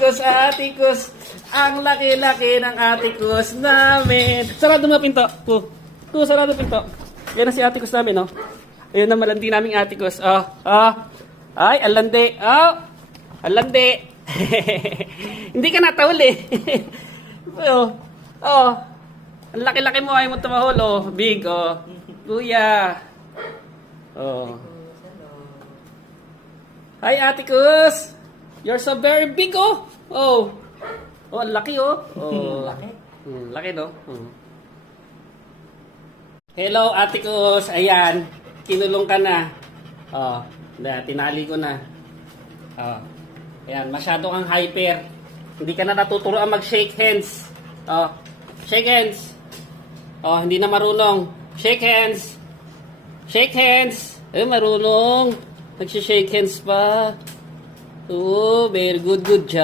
Atikos. Ang laki-laki ng atikos namin. Sarado mo pinto. Sarado pinto. Yan na si atikos namin, no? Ayun na malandi naming atikos. Ay, alandi. Alandi. Hindi ka natawal eh. Ang laki-laki mo, ayaw mo tumahol, big, kuya. Hi, atikos. You're so very big, ang laki, Laki. Laki, no? Hello, atikos. Ayan, kinulong ka na. Tinali ko na. Ayan, masyado kang hyper. Hindi ka na natuturoan mag-shake hands. Shake hands. Hindi na marunong. Shake hands. Shake hands. Marunong. Nag-shake hands pa. Very good job.